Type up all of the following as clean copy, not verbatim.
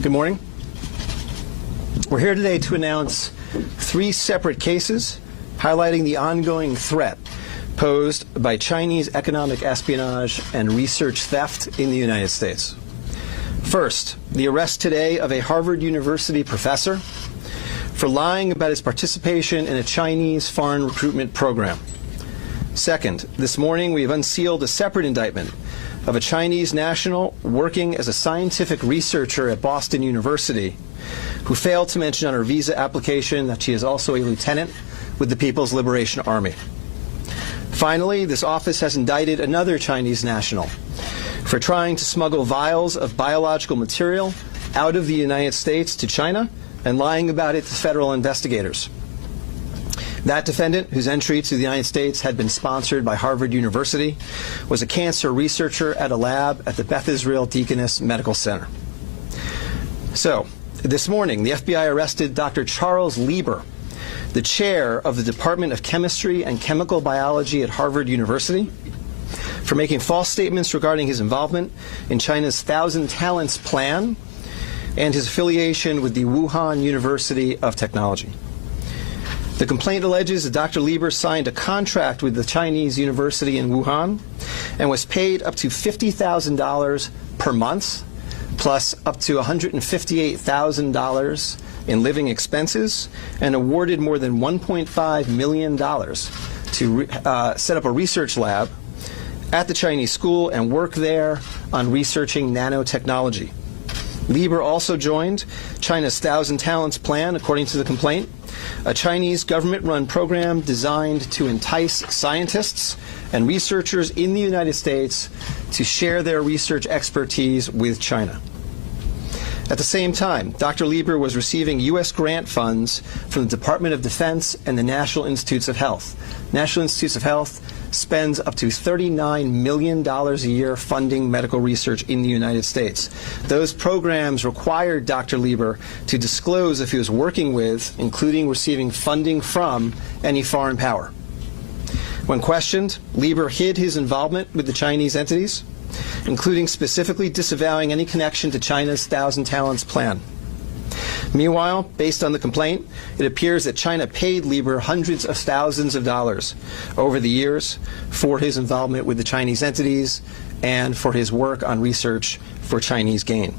Good morning. We're here today to announce 3 separate cases highlighting the ongoing threat posed by Chinese economic espionage and research theft in the United States. First, the arrest today of a Harvard University professor for lying about his participation in a Chinese foreign recruitment program. Second, this morning we have unsealed a separate indictment of a Chinese national working as a scientific researcher at Boston University who failed to mention on her visa application that she is also a lieutenant with the People's Liberation Army. Finally, this office has indicted another Chinese national for trying to smuggle vials of biological material out of the United States to China and lying about it to federal investigators. That defendant, whose entry to the United States had been sponsored by Harvard University, was a cancer researcher at a lab at the Beth Israel Deaconess Medical Center. So, this morning, the FBI arrested Dr. Charles Lieber, the chair of the Department of Chemistry and Chemical Biology at Harvard University, for making false statements regarding his involvement in China's 1,000 Talents Plan and his affiliation with the Wuhan University of Technology. The complaint alleges that Dr. Lieber signed a contract with the Chinese university in Wuhan and was paid up to $50,000 per month, plus up to $158,000 in living expenses, and awarded more than $1.5 million to set up a research lab at the Chinese school and work there on researching nanotechnology. Lieber also joined China's 1,000 Talents Plan, according to the complaint, a Chinese government-run program designed to entice scientists and researchers in the United States to share their research expertise with China. At the same time, Dr. Lieber was receiving U.S. grant funds from the Department of Defense and the National Institutes of Health. National Institutes of Health spends up to $39 million a year funding medical research in the United States. Those programs required Dr. Lieber to disclose if he was working with, including receiving funding from, any foreign power. When questioned, Lieber hid his involvement with the Chinese entities, including specifically disavowing any connection to China's 1,000 Talents Plan. Meanwhile, based on the complaint, it appears that China paid Lieber hundreds of thousands of dollars over the years for his involvement with the Chinese entities and for his work on research for Chinese gain.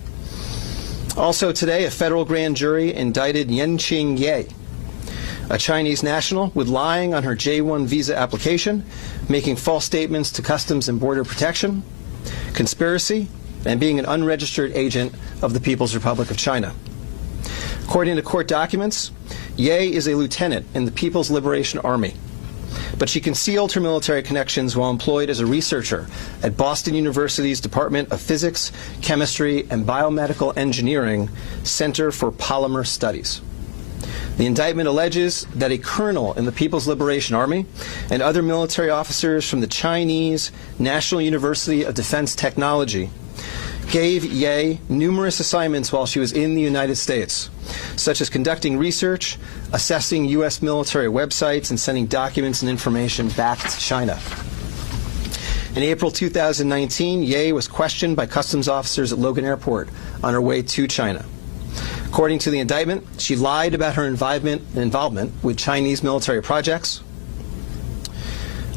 Also today, a federal grand jury indicted Yanqing Ye, a Chinese national, with lying on her J-1 visa application, making false statements to Customs and Border Protection, conspiracy, and being an unregistered agent of the People's Republic of China. According to court documents, Ye is a lieutenant in the People's Liberation Army, but she concealed her military connections while employed as a researcher at Boston University's Department of Physics, Chemistry, and Biomedical Engineering Center for Polymer Studies. The indictment alleges that a colonel in the People's Liberation Army and other military officers from the Chinese National University of Defense Technology gave Ye numerous assignments while she was in the United States, such as conducting research, assessing U.S. military websites, and sending documents and information back to China. In April 2019, Ye was questioned by customs officers at Logan Airport on her way to China. According to the indictment, she lied about her involvement with Chinese military projects.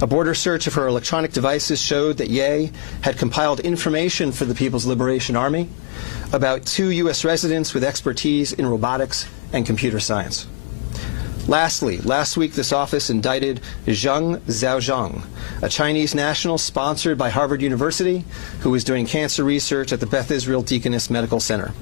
A border search of her electronic devices showed that Ye had compiled information for the People's Liberation Army about 2 U.S. residents with expertise in robotics and computer science. Lastly, last week this office indicted Zheng Zhaozhang, a Chinese national sponsored by Harvard University who was doing cancer research at the Beth Israel Deaconess Medical Center.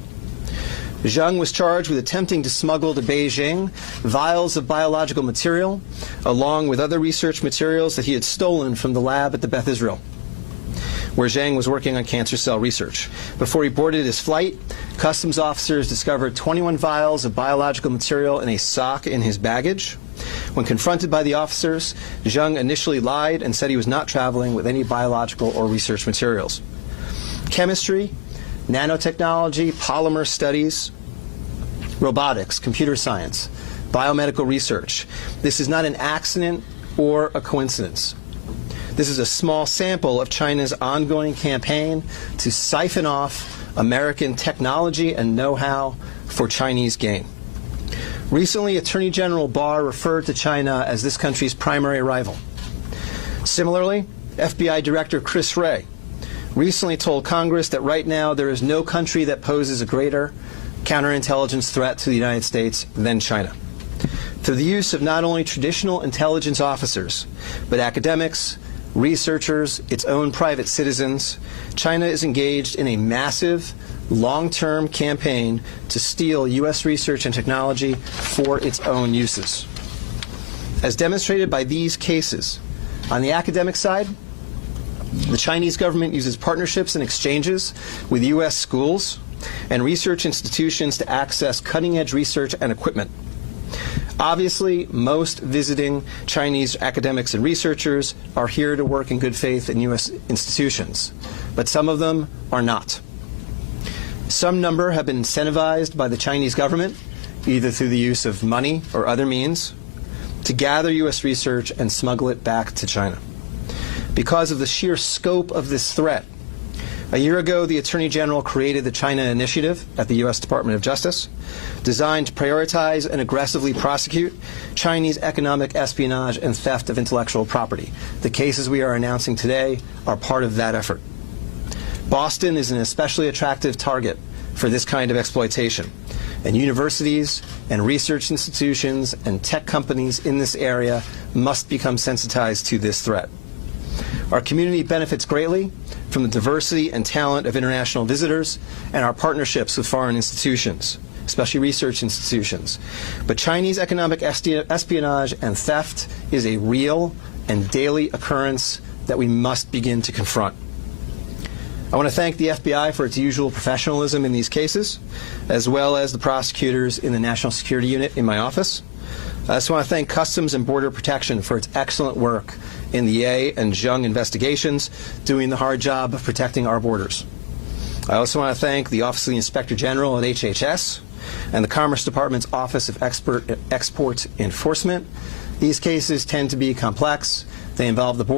Zheng was charged with attempting to smuggle to Beijing vials of biological material, along with other research materials that he had stolen from the lab at the Beth Israel, where Zheng was working on cancer cell research. Before he boarded his flight, customs officers discovered 21 vials of biological material in a sock in his baggage. When confronted by the officers, Zheng initially lied and said he was not traveling with any biological or research materials. Chemistry, nanotechnology, polymer studies, robotics, computer science, biomedical research. This is not an accident or a coincidence. This is a small sample of China's ongoing campaign to siphon off American technology and know-how for Chinese gain. Recently, Attorney General Barr referred to China as this country's primary rival. Similarly, FBI Director Chris Wray recently told Congress that right now there is no country that poses a greater counterintelligence threat to the United States than China. Through the use of not only traditional intelligence officers, but academics, researchers, its own private citizens, China is engaged in a massive, long-term campaign to steal U.S. research and technology for its own uses. As demonstrated by these cases, on the academic side, the Chinese government uses partnerships and exchanges with U.S. schools and research institutions to access cutting-edge research and equipment. Obviously, most visiting Chinese academics and researchers are here to work in good faith in U.S. institutions, but some of them are not. Some number have been incentivized by the Chinese government, either through the use of money or other means, to gather U.S. research and smuggle it back to China. Because of the sheer scope of this threat, a year ago, the Attorney General created the China Initiative at the U.S. Department of Justice, designed to prioritize and aggressively prosecute Chinese economic espionage and theft of intellectual property. The cases we are announcing today are part of that effort. Boston is an especially attractive target for this kind of exploitation, and universities and research institutions and tech companies in this area must become sensitized to this threat. Our community benefits greatly from the diversity and talent of international visitors and our partnerships with foreign institutions, especially research institutions. But Chinese economic espionage and theft is a real and daily occurrence that we must begin to confront. I want to thank the FBI for its usual professionalism in these cases, as well as the prosecutors in the National Security Unit in my office. I also want to thank Customs and Border Protection for its excellent work in the Ye and Zheng investigations, doing the hard job of protecting our borders. I also want to thank the Office of the Inspector General at HHS and the Commerce Department's Office of Export Enforcement. These cases tend to be complex. They involve the border